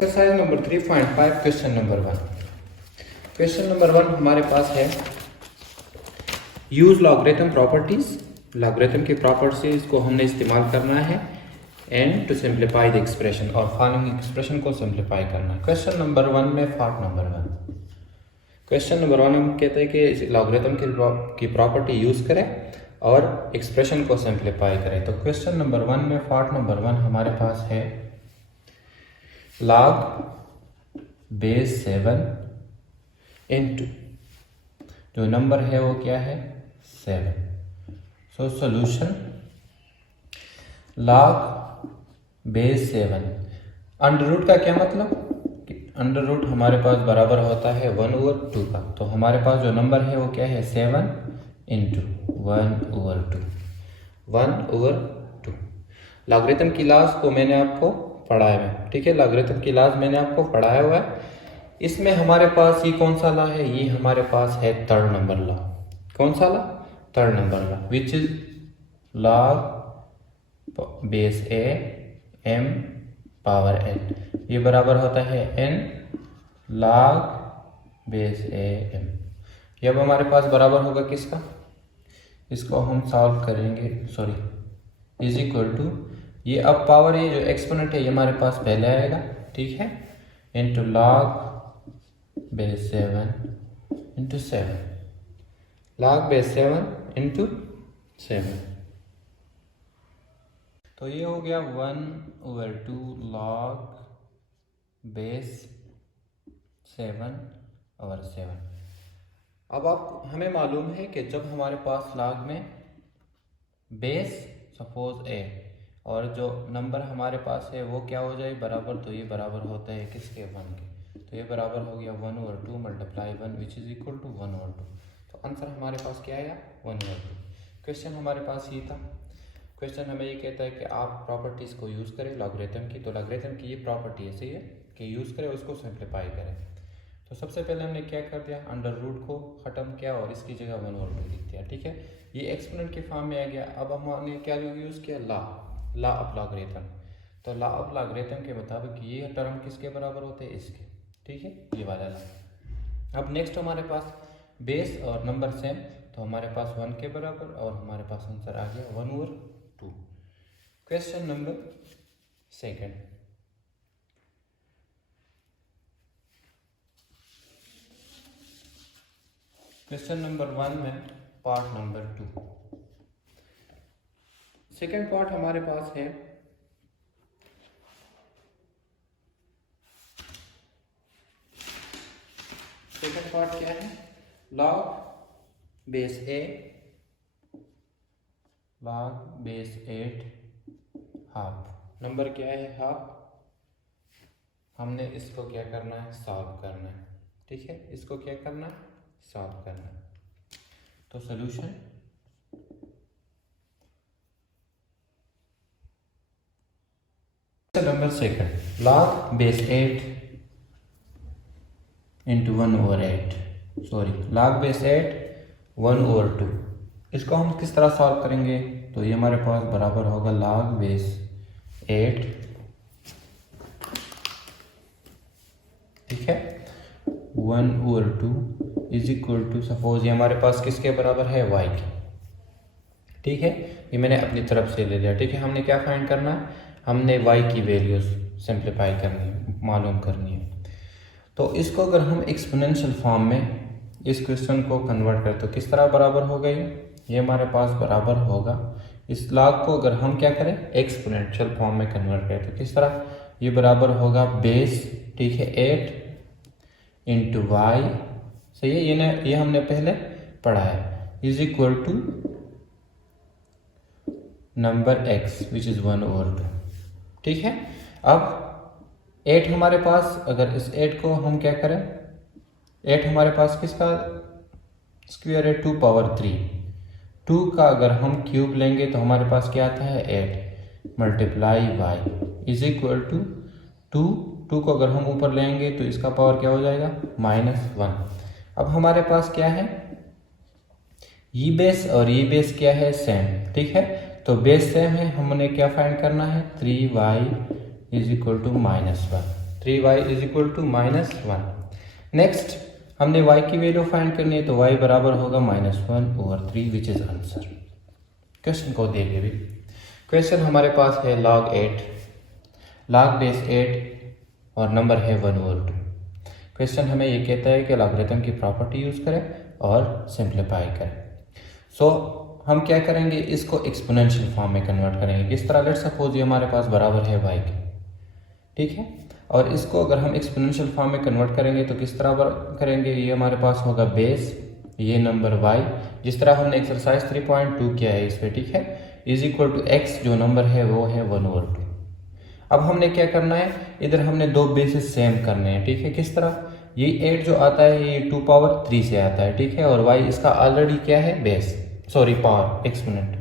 Exercise number 3.5 question number 1। Question number 1 हमारे पास है यूज लॉगरिथम प्रॉपर्टीज। लॉगरिथम की प्रॉपर्टीज को हमने इस्तेमाल करना है and to simplify the expression, और फॉलोइंग एक्सप्रेशन को सिंप्लीफाई करना है। क्वेश्चन नंबर 1 में पार्ट नंबर 1, क्वेश्चन नंबर 1 हम कहते हैं कि लॉगरिथम की प्रॉपर्टी यूज करें और एक्सप्रेशन को सिंप्लीफाई करें। तो क्वेश्चन नंबर 1 में पार्ट नंबर 1 हमारे पास है log बेस 7 इंटू जो नंबर है वो क्या है 7। So solution log base 7। Under root का क्या मतलब कि अंडर रूट हमारे पास बराबर होता है 1/2 का। तो हमारे पास जो नंबर है वो क्या है 7 इंटू 1/2, 1/2। लॉगरिथम की लॉज को मैंने आपको पढ़ाया है, ठीक है। लॉगरिथम की लॉज मैंने आपको पढ़ाया हुआ है। इसमें हमारे पास ये कौन सा लॉ है, ये हमारे पास है थर्ड नंबर लॉ। कौन सा law, third number law, which is log base a m power n। ये बराबर होता है n log base a m। ये अब हमारे पास बराबर होगा किसका, इसको हम सॉल्व करेंगे, सॉरी इज इक्वल टू, ये अब पावर, ये जो एक्सपोनेंट है ये हमारे पास पहले आएगा, ठीक है, into log base 7 into 7, log base 7 into 7। तो ये हो गया 1/2 log बेस 7/7। अब आप हमें मालूम है कि जब हमारे पास log में बेस सपोज a और जो नंबर हमारे पास है वो क्या हो जाए बराबर, तो ये बराबर होता है किसके 1 के। तो ये बराबर हो गया 1/2 multiply 1 which is equal to 1/2। तो आंसर हमारे पास क्या आया 1/2। क्वेश्चन हमारे पास ये था। क्वेश्चन हमें ये कहता है कि आप प्रॉपर्टीज़ को यूज़ करें लॉगरिथम की। तो लॉगरिथम की ये प्रॉपर्टी ऐसी है कि यूज़ करें, उसको सिंप्लीफाई करें। तो सबसे पहले हमने क्या कर दिया, अंडर रूट को ख़त्म किया और इसकी जगह 1/2 लिख दिया, ठीक है। ये एक्सपोनेंट के फॉर्म में आ गया। अब हमने क्या यूज़ किया, लॉ ऑफ लॉगरिथम। तो लॉ ऑफ लॉगरिथम के मुताबिक ये टर्म किसके बराबर होते हैं, इसके, ठीक है, ये वाला लॉ। अब नेक्स्ट हमारे पास बेस और नंबर सेम, तो हमारे पास 1 के बराबर और हमारे पास आंसर आ गया 1/2। क्वेश्चन नंबर 2, क्वेश्चन नंबर 1 में पार्ट नंबर 2। सेकेंड पार्ट हमारे पास है सेकेंड पार्ट क्या है, log बेस 8 हाफ। नंबर क्या है हाफ। हमने इसको क्या करना है, सॉल्व करना है, ठीक है। इसको क्या करना है, सॉल्व करना है। तो solution number 2, log base 8 into 1/8, sorry log base 8 1/2। इसको हम किस तरह सॉल्व करेंगे, तो ये हमारे पास बराबर होगा log बेस 8, ठीक है, 1/2 इज इक्वल टू, सपोज ये हमारे पास किसके बराबर है, y के, ठीक है। ये मैंने अपनी तरफ से ले लिया, ठीक है। हमने क्या फाइंड करना है, हमने y की वैल्यूज सिंप्लीफाई करनी है, मालूम करनी है। तो इसको अगर हम एक्सपोनेंशियल फॉर्म में इस क्वेश्चन को कन्वर्ट करें तो किस तरह बराबर होगा, ये हमारे पास बराबर होगा, इस log को अगर हम क्या करें एक्सपोनेंशियल फॉर्म में कन्वर्ट करें तो किस तरह, ये बराबर होगा बेस, ठीक है, 8 इंटू वाई, सही है, ये हमने पहले पढ़ा है, is equal to number x which is 1/2, ठीक है। अब 8 हमारे पास, अगर इस 8 को हम क्या करें, 8 हमारे पास किसका स्क्वायर है 2/3, 2 का अगर हम क्यूब लेंगे तो हमारे पास क्या आता है 8 multiply y is equal to 2 को अगर हम ऊपर लेंगे तो इसका पावर क्या हो जाएगा -1। अब हमारे पास क्या है, ये बेस और ये बेस क्या है सेम, ठीक है। तो बेस सेम है, हमने क्या फाइंड करना है 3y is equal to -1, 3y is equal to -1। Next हमने y की वैल्यू फाइंड करनी है, तो y बराबर होगा -1/3 विच इज आंसर। क्वेश्चन को देखिए भी, क्वेश्चन हमारे पास है log 8, log बेस 8 और नंबर है 1/2। क्वेश्चन हमें ये कहता है कि लॉगरिथम की प्रॉपर्टी यूज करें और सिंप्लीफाई करें। सो हम क्या करेंगे, इसको एक्सपोनेंशियल फॉर्म में कन्वर्ट करेंगे। किस तरह, लेट्स सपोज ये हमारे पास बराबर है y के, ठीक है, और इसको अगर हम एक्सपोनेंशियल फॉर्म में कन्वर्ट करेंगे तो किस तरह करेंगे, ये हमारे पास होगा बेस, ये नंबर y, जिस तरह हमने एक्सरसाइज 3.2 किया है इस पे, ठीक है, इज इक्वल टू x, जो नंबर है वो है 1/2। अब हमने क्या करना है, इधर हमने दो बेसिस सेम करने हैं, ठीक है। किस तरह, ये 8 जो आता है ये 2 पावर 3 से आता है, ठीक है, और y इसका ऑलरेडी क्या है, बेस, सॉरी पावर, एक्सपोनेंट।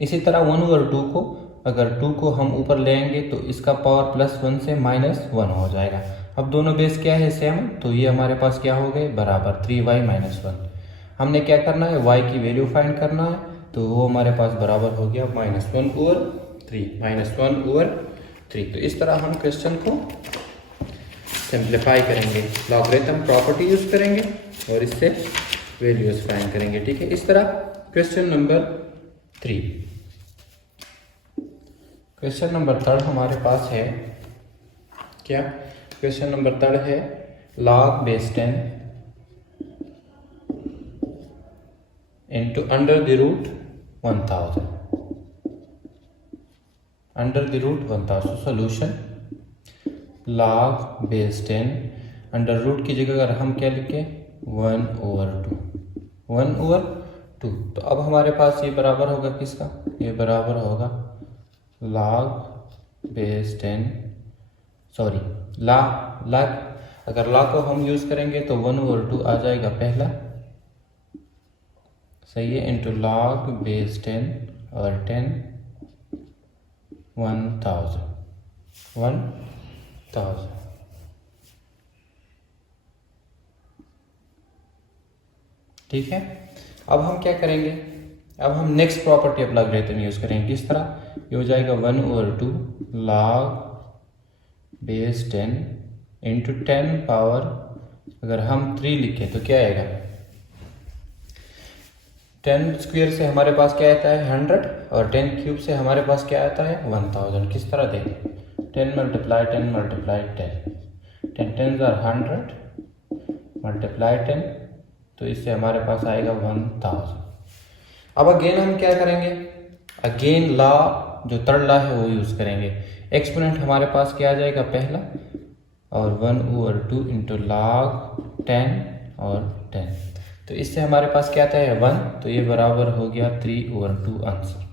इसी तरह 1/2 को अगर 2 को हम ऊपर लेंगे तो इसका पावर +1 से -1 हो जाएगा। अब दोनों बेस क्या है, सेम, तो ये हमारे पास क्या हो गए, बराबर 3y - 1। हमने क्या करना है, y की वैल्यू फाइंड करना है, तो वो हमारे पास बराबर हो गया -1/3। तो इस तरह हम क्वेश्चन को सिंप्लीफाई करेंगे, लॉगरिथम प्रॉपर्टी यूज करेंगे और इससे वैल्यूज फाइंड करेंगे, ठीक है। इस तरह क्वेश्चन नंबर 3, क्वेश्चन नंबर 3 हमारे पास है क्या, क्वेश्चन नंबर 3 है log base 10 into √1000 √1000। Solution log base 10 under root की जगह अगर हम क्या लिखें 1/2। तो अब हमारे पास ये बराबर होगा किसका, ये बराबर होगा log बेस 10, सॉरी log, अगर log को हम यूज करेंगे तो 1/2 आ जाएगा पहला, सही है, इंटू log बेस 10 और 10 1000, ठीक है। अब हम क्या करेंगे, अब हम next property of logarithm use करेंगे। किस तरह, ये हो जाएगा 1/2 log बेस 10 इंटू 10 पावर, अगर हम 3 लिखें तो क्या आएगा, 10 स्क्वायर से हमारे पास क्या आता है 100 और 10 क्यूब से हमारे पास क्या आता है 1000। किस तरह देखें, 10 × 10 × 10 10 are 100 मल्टीप्लाई 10, तो इससे हमारे पास आएगा 1000। अब अगेन हम क्या करेंगे, अगेन लॉ, जो थर्ड लॉ है वो यूज करेंगे। एक्सपोनेंट हमारे पास क्या आ जाएगा पहला, और 1/2 इंटू log 10 और 10, तो इससे हमारे पास क्या आता है 1, तो ये बराबर हो गया 3/2 आंसर,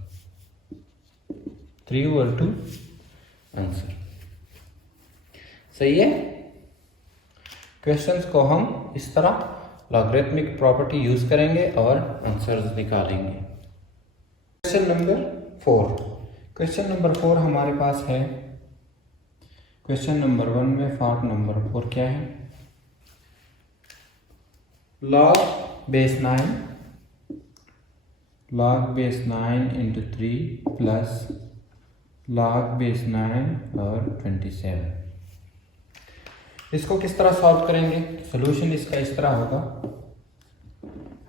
3/2 आंसर, सही है। क्वेश्चंस को हम इस तरह लॉगरिथमिक प्रॉपर्टी यूज करेंगे और आंसर्स निकालेंगे। क्वेश्चन नंबर 4, क्वेश्चन नंबर 4 हमारे पास है, क्वेश्चन नंबर 1 में पार्ट नंबर 4 क्या है, log base 9 into 3 plus log base 9 और 27। इसको किस तरह सॉल्व करेंगे, सोल्यूशन इसका इस तरह होगा।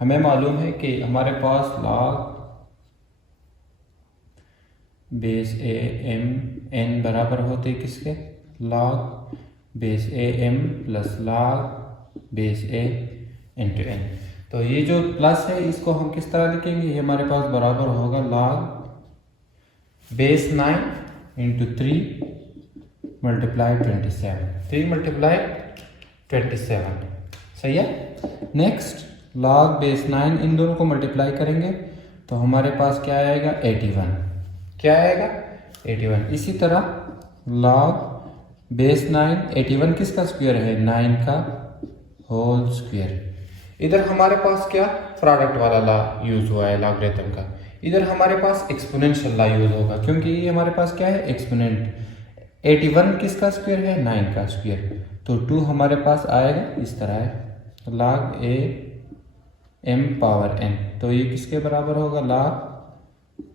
हमें मालूम है कि हमारे पास log base a m n बराबर होते हैं किसके, log base a m plus log base a into n। तो ये जो प्लस है इसको हम किस तरह लिखेंगे, ये हमारे पास बराबर होगा log base 9 into 3 multiply 27, 3 multiply 27, सही है। नेक्स्ट log बेस 9, इन दोनों को मल्टीप्लाई करेंगे तो हमारे पास क्या आएगा 81, क्या आएगा 81। इसी तरह log बेस 9, 81 किसका स्क्वायर है 9 का होल स्क्वायर। इधर हमारे पास क्या प्रोडक्ट वाला लॉ यूज हुआ है लॉगरिथम का, इधर हमारे पास एक्सपोनेंशियल लॉ यूज होगा, क्योंकि ये हमारे पास क्या है एक्सपोनेंट। 81 किसका स्क्वायर है 9 का स्क्वायर, तो 2 हमारे पास आएगा इस तरह है log a m power n, तो ये किसके बराबर होगा log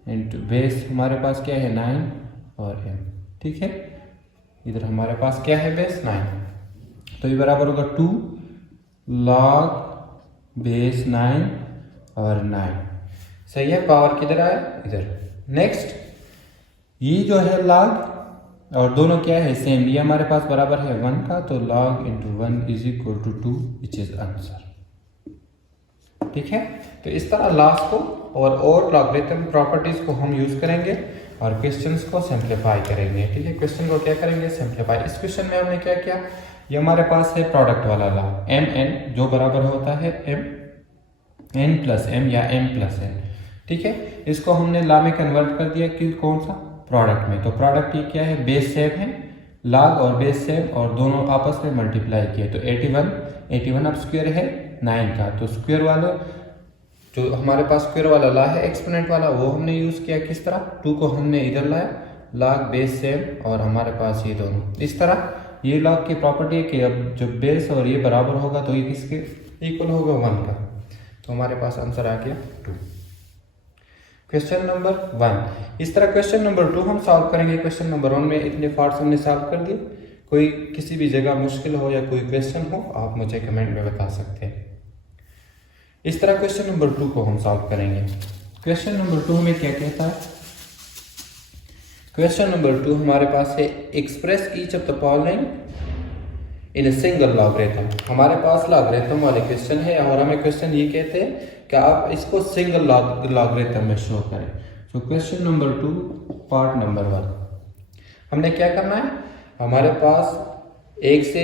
इंटू बेस हमारे पास क्या है 9 और m, ठीक है, इधर हमारे पास क्या है बेस 9, तो ये बराबर होगा 2 log बेस 9 और 9। सही है, पावर किधर आया इधर। नेक्स्ट ये जो है log और दोनों क्या है सेम, ये हमारे पास बराबर है 1 का, तो log into 1 is equal to 2 which is answer. ठीक है, तो इस तरह लास्ट को और लॉगरिथम प्रॉपर्टीज को हम यूज करेंगे और क्वेश्चंस को सिंप्लीफाई करेंगे। ठीक है, क्वेश्चन को क्या करेंगे सिंप्लीफाई। इस क्वेश्चन में हमने क्या किया, ये हमारे पास है प्रोडक्ट वाला लॉ एम एन जो बराबर होता है एम एन प्लस एम या एम प्लस एन। ठीक है, इसको हमने लॉ में कन्वर्ट कर दिया कि कौन सा प्रोडक्ट में, तो प्रोडक्ट ये क्या है बेस सेम है, लॉग और बेस सेम और दोनों आपस में मल्टीप्लाई किए, तो 81 अब स्क्वायर है 9 का, तो स्क्वायर वाला जो हमारे पास स्क्वायर वाला लॉ है एक्सपोनेंट वाला वो हमने यूज किया किस तरह, 2 को हमने इधर लाया, लॉग बेस सेम और हमारे पास ये दोनों इस तरह। ये लॉग की प्रॉपर्टी है कि अब जब बेस और ये बराबर होगा तो ये किसके इक्वल होगा 1 का, तो हमारे पास आंसर आ गया 2। Question number 1। इस तरह क्वेश्चन नंबर 2 हम सॉल्व करेंगे। क्वेश्चन नंबर 1 में इतने पार्ट्स हमने सॉल्व कर दिए। कोई किसी भी जगह मुश्किल हो या कोई क्वेश्चन हो आप मुझे कमेंट में बता सकते हैं। इस तरह क्वेश्चन नंबर 2 को हम सॉल्व करेंगे। क्वेश्चन नंबर 2 हमें क्या कहता है, क्वेश्चन नंबर 2 हमारे पास है express each of the following in a single logarithm. हमारे पास लॉगरिथम वाले क्वेश्चन है और हमें क्वेश्चन ये कहते हैं कि आप इसको सिंगल लॉगरिथम में शो करें। So question number 2 part number 1 हमने क्या करना है, हमारे पास एक से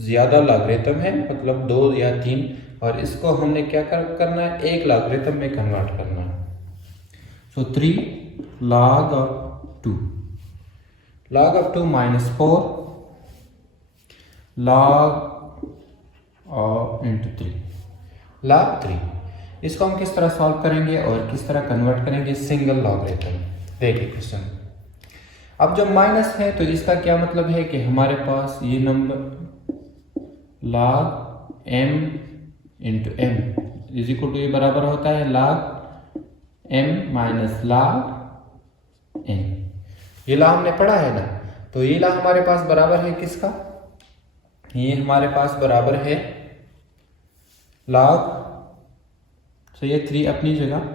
ज्यादा लॉगरिथम है मतलब 2 या 3 और इसको हमने क्या करना है एक लॉगरिथम में कन्वर्ट करना है। सो 3 log of 2 minus 4 log into 3 log 3। इसको हम किस तरह सॉल्व करेंगे और किस तरह कन्वर्ट करेंगे सिंगल लॉगरिथम। देखिए क्वेश्चन, अब जो माइनस है तो इसका क्या मतलब है कि हमारे पास ये number log m into m is equal to ये बराबर होता है log m minus log n। ये ला हमने पढ़ा है ना, तो ये ला हमारे पास बराबर है किसका, ये हमारे पास बराबर है log, तो ये 3 अपनी जगह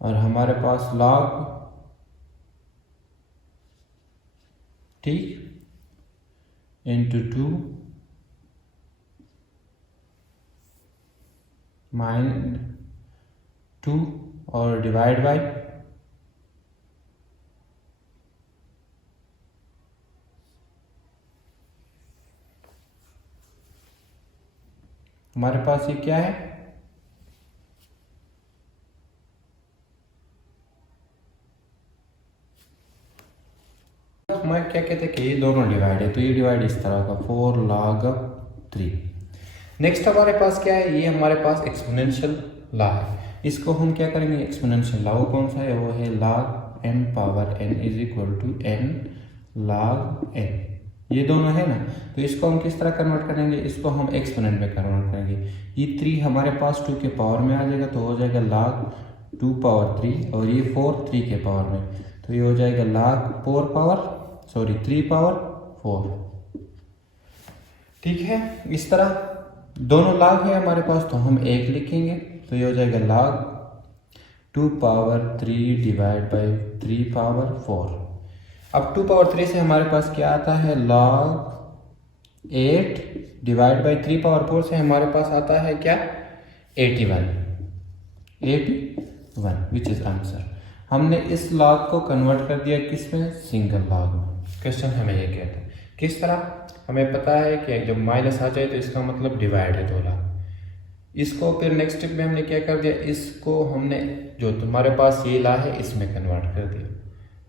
और हमारे पास log ठीक इंटू 2 -2 और डिवाइड बाय हमारे पास ये क्या है, हमारे क्या कहते हैं कि ये दोनों डिवाइड है तो ये डिवाइड इस तरह का 4 log 3। नेक्स्ट हमारे पास क्या है, ये हमारे पास एक्सपोनेंशियल लॉ है, इसको हम क्या करेंगे एक्सपोनेंशियल लॉ, वो कौन सा है, वो है log m power n is equal to n log n। ये दोनों है ना, तो इसको हम किस तरह कन्वर्ट करेंगे, इसको हम एक्सपोनेंट में कन्वर्ट करेंगे। ये 3 हमारे पास 2 के पावर में आ जाएगा तो हो जाएगा log 2 पावर 3 और ये 4 3 के पावर में, तो ये हो जाएगा log 3 पावर 4। ठीक है, इस तरह दोनों log है हमारे पास तो हम 1 लिखेंगे, तो ये हो जाएगा log 2 power 3 divide by 3 power 4। अब 2 पावर 3 से हमारे पास क्या आता है log 8 डिवाइड बाई 3 पावर 4 से हमारे पास आता है क्या 81 विच इज आंसर। हमने इस log को कन्वर्ट कर दिया किस में, सिंगल log में। क्वेश्चन हमें ये कहता है किस तरह, हमें पता है कि जब माइनस आ जाए तो इसका मतलब डिवाइड है 2 log। इसको फिर नेक्स्ट स्टेप में हमने क्या कर दिया, इसको हमने जो तुम्हारे पास ये ला है इसमें कन्वर्ट कर दिया,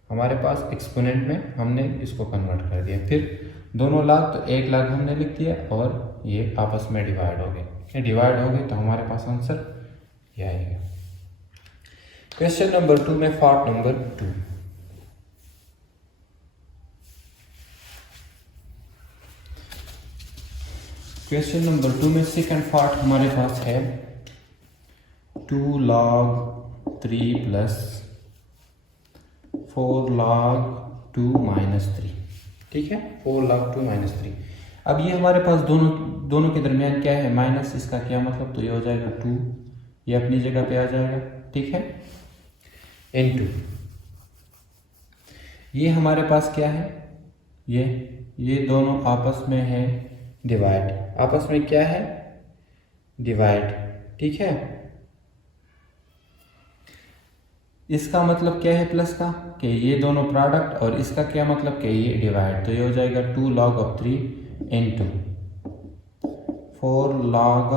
हमारे पास एक्सपोनेंट में हमने इसको कन्वर्ट कर दिया, फिर दोनों log तो 1 log हमने लिख दिया और ये आपस में डिवाइड हो गए, डिवाइड हो गए तो हमारे पास आंसर ये आएगा। क्वेश्चन नंबर 2 में पार्ट नंबर 2, क्वेश्चन नंबर 2 में सेकंड पार्ट हमारे पास है 2 log 3 प्लस 4 log 2 माइनस 3। ठीक है, 4 log 2 माइनस 3। अब ये हमारे पास दोनों के दरमियान क्या है, माइनस, इसका क्या मतलब, तो ये हो जाएगा 2, ये अपनी जगह पे आ जाएगा, ठीक है, इनटू ये हमारे पास क्या है, ये दोनों आपस में है डिवाइड, आपस में क्या है, डिवाइड, ठीक है। इसका मतलब क्या है प्लस का, कि ये दोनों प्रोडक्ट, और इसका क्या मतलब कि ये डिवाइड, तो ये हो जाएगा 2 log 3 into 4 log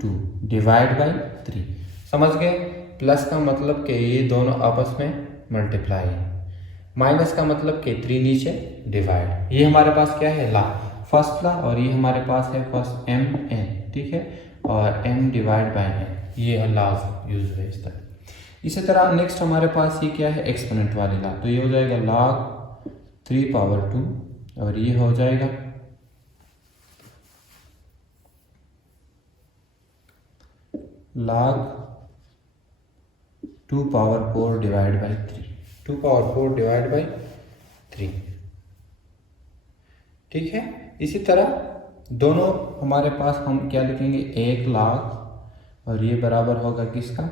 2 divide by 3। समझ गए, प्लस का मतलब कि ये दोनों आपस में मल्टीप्लाई है, माइनस का मतलब कि 3 नीचे डिवाइड। ये हमारे पास क्या है, ला, फर्स्ट ला, और ये हमारे पास है फर्स्ट एम एन, ठीक है, और एम डिवाइड बाई एन, ये लाज यूज है इस तरह। इसी तरह नेक्स्ट हमारे पास ये क्या है, एक्सपोनेंट वाली ला, तो ये हो जाएगा log 3 पावर 2, और ये हो जाएगा log 2 power 4 divide by 3, 2 power 4 divide by 3, ठीक है। इसी तरह दोनों हमारे पास हम क्या लिखेंगे, 1 log, और ये बराबर होगा किसका,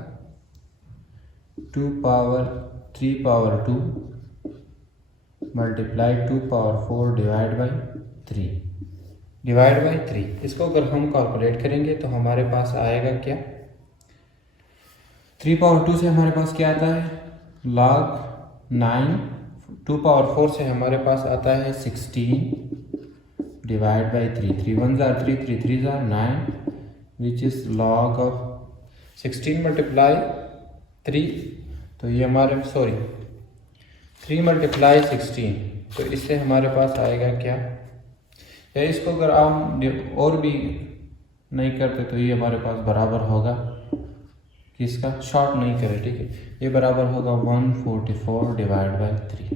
2 power 3 power 2 multiply 2 power 4 divide by 3, divide by 3। इसको अगर हम कैलकुलेट करेंगे तो हमारे पास आएगा क्या, 3 पावर 2 से हमारे पास क्या आता है, log 9, 2 पावर 4 से हमारे पास आता है 16 divide by 3, 3 1 jar 3, 3 3 jar 9, which is log of 16 multiply 3, तो ये हमारे 3 मल्टीप्लाई 16, तो इससे हमारे पास आएगा क्या, या इसको अगर आप और भी नहीं करते तो ये हमारे पास बराबर होगा किसका, शॉर्ट नहीं करे, ठीक है, ये बराबर होगा 144 divide by 3,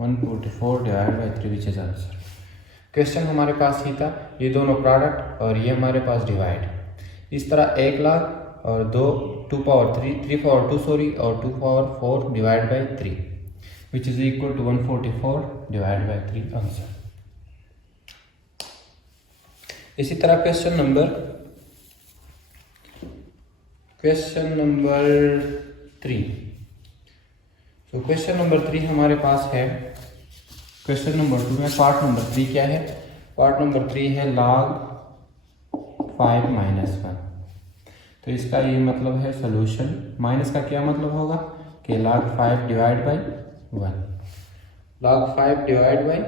144 divide by 3 which is answer. Question हमारे पास ही था, ये दोनों प्रोडक्ट और ये हमारे पास डिवाइड, इस तरह 1 लाख और 2 पावर 3 पावर 2 सॉरी, और 2 power 4 divide by 3 which is equal to 144 divide by 3 answer. इसी तरह क्वेश्चन नंबर 3, तो क्वेश्चन नंबर 3 हमारे पास है, क्वेश्चन नंबर 2 में पार्ट नंबर 3 क्या है, पार्ट नंबर 3 है log 5 माइनस 1, तो इसका ये मतलब है सोल्यूशन, माइनस का क्या मतलब होगा कि log 5 divide by 1, log 5 divide by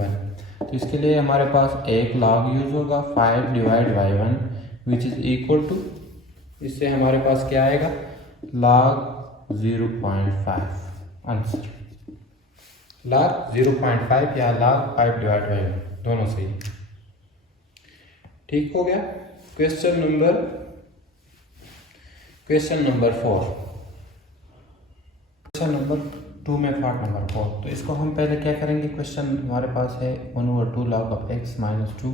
1, तो इसके लिए हमारे पास एक log यूज होगा, 5 divide by 1 which is equal to, इससे हमारे पास क्या आएगा, log 0.5 आंसर, log 0.5 या log 5 डिवाइड बाई 1 दोनों सही, ठीक हो गया। क्वेश्चन नंबर 4, क्वेश्चन नंबर 2 में पार्ट नंबर 4, तो इसको हम पहले क्या करेंगे, क्वेश्चन हमारे पास है 1/2 log of x minus 2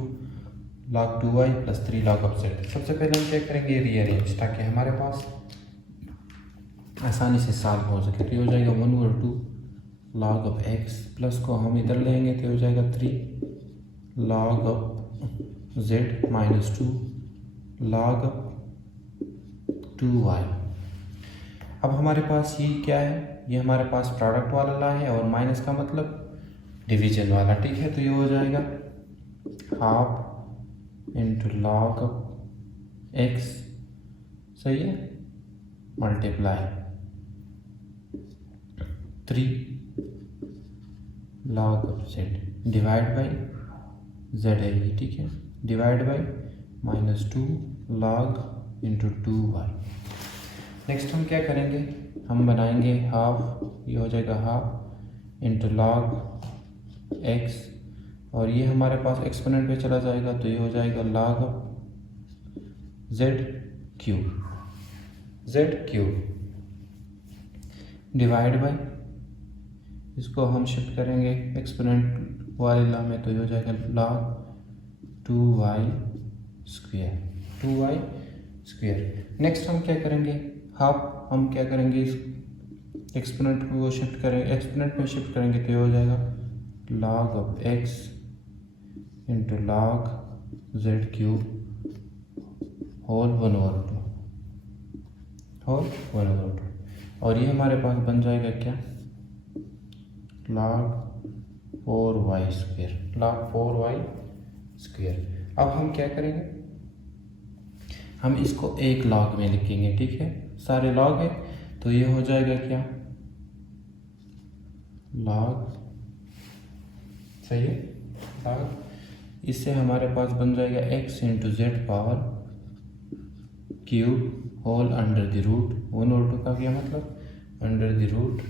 log 2y plus 3 log of z। सबसे पहले हम क्या करेंगे, रीअरेंज, ताकि हमारे पास आसानी से सॉल्व हो सके, तो हो जाएगा 1/2 log ऑफ x प्लस को हम इधर लेंगे तो हो जाएगा 3 log of z minus 2 log of 2y। अब हमारे पास ये क्या है, ये हमारे पास प्रोडक्ट वाला ला है, और माइनस का मतलब डिवीजन वाला, ठीक है, तो ये हो जाएगा half into log of x, सही है, multiply 3 log of z divide by z है ये, ठीक है, divide by minus 2 log into 2y। Next हम क्या करेंगे, हम बनाएंगे हाफ, ये हो जाएगा हाफ इंटू log x, और ये हमारे पास एक्सपोनेंट पे चला जाएगा, तो ये हो जाएगा log z cube divide by, इसको हम शिफ्ट करेंगे एक्सपोनेंट वाले ला में, तो ये हो जाएगा log 2y स्क्वायर। नेक्स्ट हम क्या करेंगे, हाफ हम क्या करेंगे, इस एक्सपोनेंट को शिफ्ट करेंगे, एक्सपोनेंट में शिफ्ट करेंगे, तो ये हो जाएगा log of x into log z cube whole 1/2 whole 1/2 और ये हमारे पास बन जाएगा क्या, log 4y², log 4y²। अब हम क्या करेंगे, हम इसको एक log में लिखेंगे, ठीक है, सारे log है तो ये हो जाएगा क्या, log, सही है, log, इससे हमारे पास बन जाएगा x into z power cube whole under the root 1/2 का क्या मतलब, under the root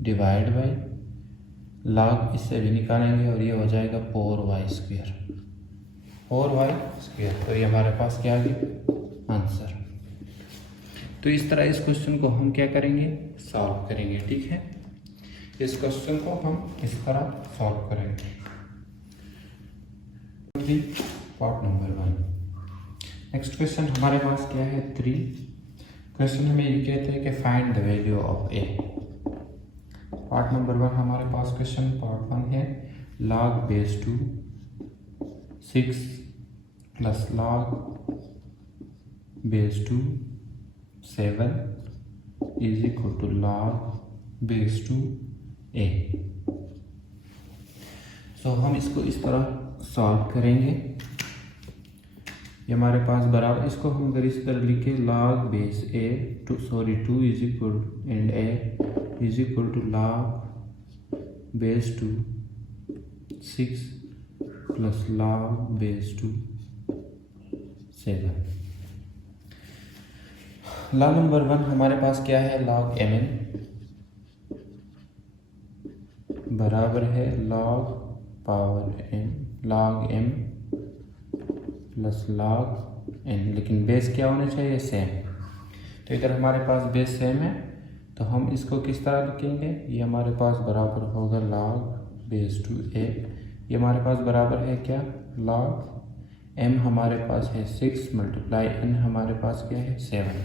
divide by log, इससे भी निकालेंगे और ये हो जाएगा 4y², 4y²। तो ये हमारे पास क्या आ गया, आंसर। तो इस तरह इस क्वेश्चन को हम क्या करेंगे, सॉल्व करेंगे, ठीक है, इस क्वेश्चन को हम इस तरह सॉल्व करेंगे। Part number 1। नेक्स्ट क्वेश्चन हमारे पास क्या है, 3। क्वेश्चन हमें ये कहते हैं कि find the value of a. Part number 1 हमारे पास क्वेश्चन पार्ट 1 है, log बेस 2 6 प्लस log base 2 7 is equal to log base 2 a। सो हम इसको इस तरह सॉल्व करेंगे, ये हमारे पास बराबर, इसको हम अगर इस तरह लिखे log base a 2 is equal and a is equal to log base 2 6 प्लस log बेस 2 7। लॉ नंबर 1 हमारे पास क्या है, log mn बराबर है log power n log m plus log n, लेकिन बेस क्या होना चाहिए, सेम। तो इधर हमारे पास बेस सेम है तो हम इसको किस तरह लिखेंगे, ये हमारे पास बराबर होगा log बेस 2a, ये हमारे पास बराबर है क्या, log m हमारे पास है 6 मल्टीप्लाई n हमारे पास क्या है 7।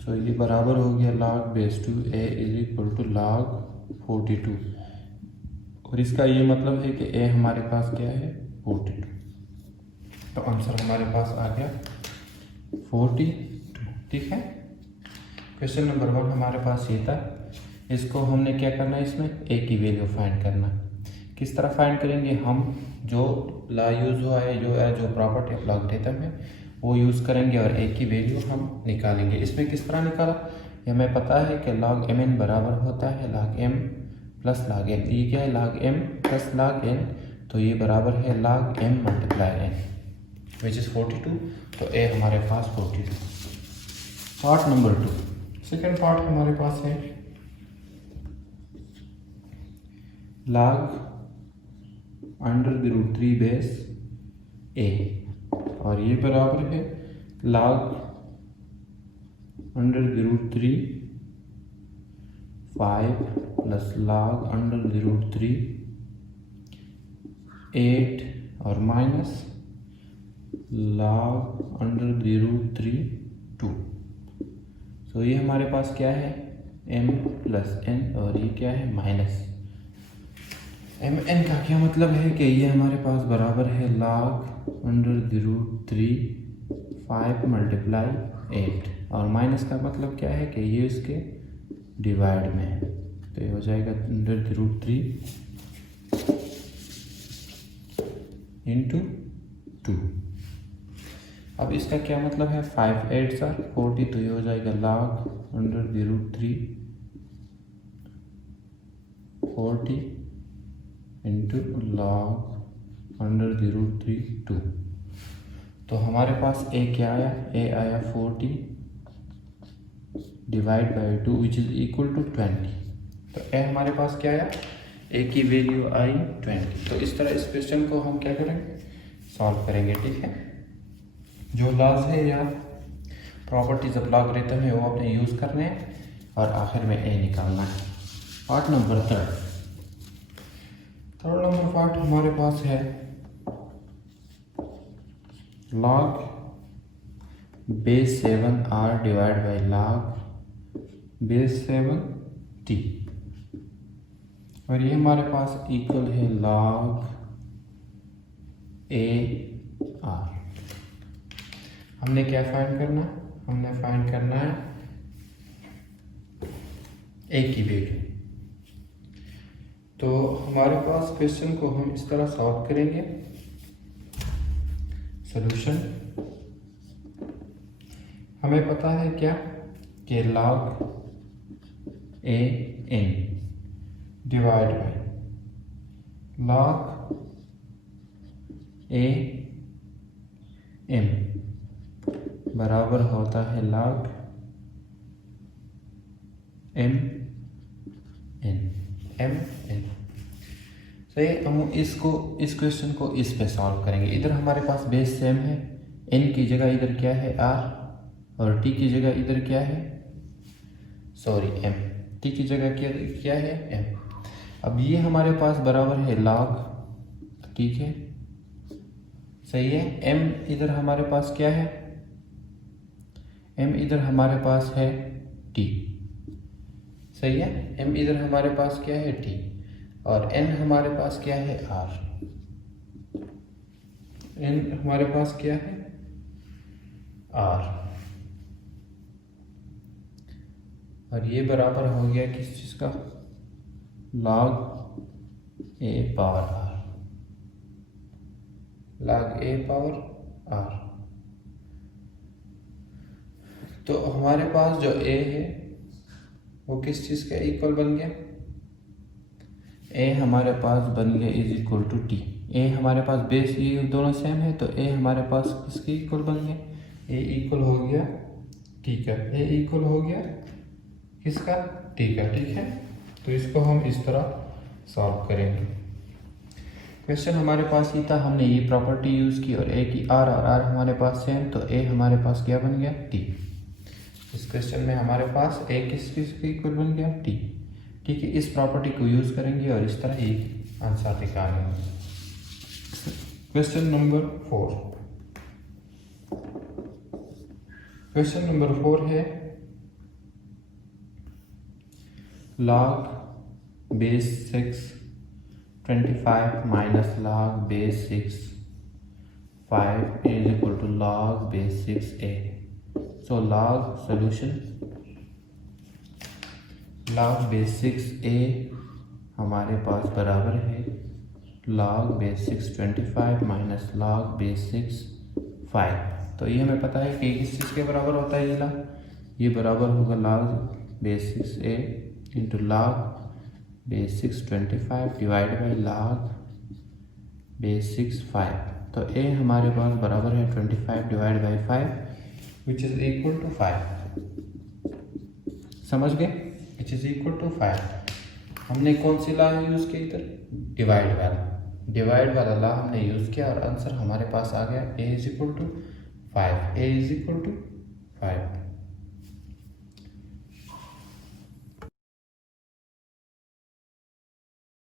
सो ये बराबर हो गया log base 2a is equal to log 42, और इसका ये मतलब है कि a हमारे पास क्या है 42। तो आंसर हमारे पास आ गया 42, ठीक है। क्वेश्चन नंबर 1 हमारे पास ये था, इसको हमने क्या करना है, इसमें a की वैल्यू फाइंड करना। किस तरह फाइंड करेंगे, हम जो लॉ यूज़ हुआ है, जो प्रॉपर्टी ऑफ लॉगरिथम है वो यूज़ करेंगे और a की वैल्यू हम निकालेंगे। इसमें किस तरह निकाला, ये हमें पता है कि log mn बराबर होता है log m plus log n, ये क्या है log m plus log n, तो ये बराबर है log m multiply n which is 42। तो a हमारे पास 42। पार्ट नंबर 2, सेकेंड पार्ट हमारे पास है log under the root 3 base a, और ये बराबर है log under the root 3 5 plus log under the root 3 8 और minus log under the root 3 2। सो ये हमारे पास क्या है m प्लस n, और ये क्या है माइनस एम एन का क्या मतलब है कि ये हमारे पास बराबर है log under the root 3 5 multiply 8, और माइनस का मतलब क्या है कि ये इसके डिवाइड में है, तो ये हो जाएगा अंडर द रूट 3 इंटू 2। अब इसका क्या मतलब है, 5 8 40, तो ये हो जाएगा log under the root 3 40 into log under the root 3 2। तो हमारे पास a क्या आया, a आया 40 divide by 2 which is equal to 20। तो a हमारे पास क्या आया, a की वैल्यू आई 20। तो इस तरह इस क्वेश्चन को हम क्या करेंगे, सॉल्व करेंगे, ठीक है। जो लॉज है या प्रॉपर्टीज ऑफ लॉगरिथम है वो आपने यूज़ करने हैं और आखिर में a निकालना है। Part number 3, third number part हमारे पास है log base 7 r divide by log base 7 t, और ये हमारे पास इक्वल है log ए आर। हमने क्या फाइंड करना है? हमने फाइंड करना है ए की वैल्यू। तो हमारे पास क्वेश्चन को हम इस तरह सॉल्व करेंगे। सॉल्यूशन हमें पता है क्या कि log a n divide by log a m बराबर होता है log एम एन। सही। हम इस क्वेश्चन को इस पे सॉल्व करेंगे। इधर हमारे पास बेस सेम है, n की जगह इधर क्या है r और t की जगह इधर क्या है m, t की जगह क्या है m। अब ये हमारे पास बराबर है log, ठीक है सही है। m इधर हमारे पास क्या है, m इधर हमारे पास है t, सही है। m इधर हमारे पास क्या है t और n हमारे पास क्या है r, n हमारे पास क्या है r। और ये बराबर हो गया किस चीज का, log a power r, log a power r। तो हमारे पास जो a है वो किस चीज का इक्वल बन गया, a हमारे पास बन गया is equal to t। a हमारे पास बेस ये दोनों सेम है तो a हमारे पास किसके इक्वल बन गया, a इक्वल हो गया t का, a इक्वल हो गया किसका, t का, ठीक है। तो इसको हम इस तरह सॉल्व करेंगे। क्वेश्चन हमारे पास ही था, हमने ये प्रॉपर्टी यूज़ की और a की r और r हमारे पास सेम, तो a हमारे पास क्या बन गया t। इस क्वेश्चन में हमारे पास a किसके इक्वल बन गया t, ठीक है। इस प्रॉपर्टी को यूज़ करेंगे और इस तरह एक आंसर निकालेंगे। क्वेश्चन नंबर 4, क्वेश्चन नंबर 4 है log base 6 25 minus log base 6 5 is equal to log base 6a। So log solution log base 6a हमारे पास बराबर है log base 6 25 minus log base 6 5। तो ये हमें पता है कि किस चीज़ के बराबर होता है, ये बराबर होगा log बेस 6a इंटू log base 6 25 divide by log base 6 5। तो a हमारे पास बराबर है 25 divide by 5 which is equal to 5। समझ गए, विच इज़ इक्वल टू 5। हमने कौन सी लॉ यूज़ की इधर, डिवाइड वाला लॉ हमने यूज़ किया और आंसर हमारे पास आ गया a is equal to 5, a is equal to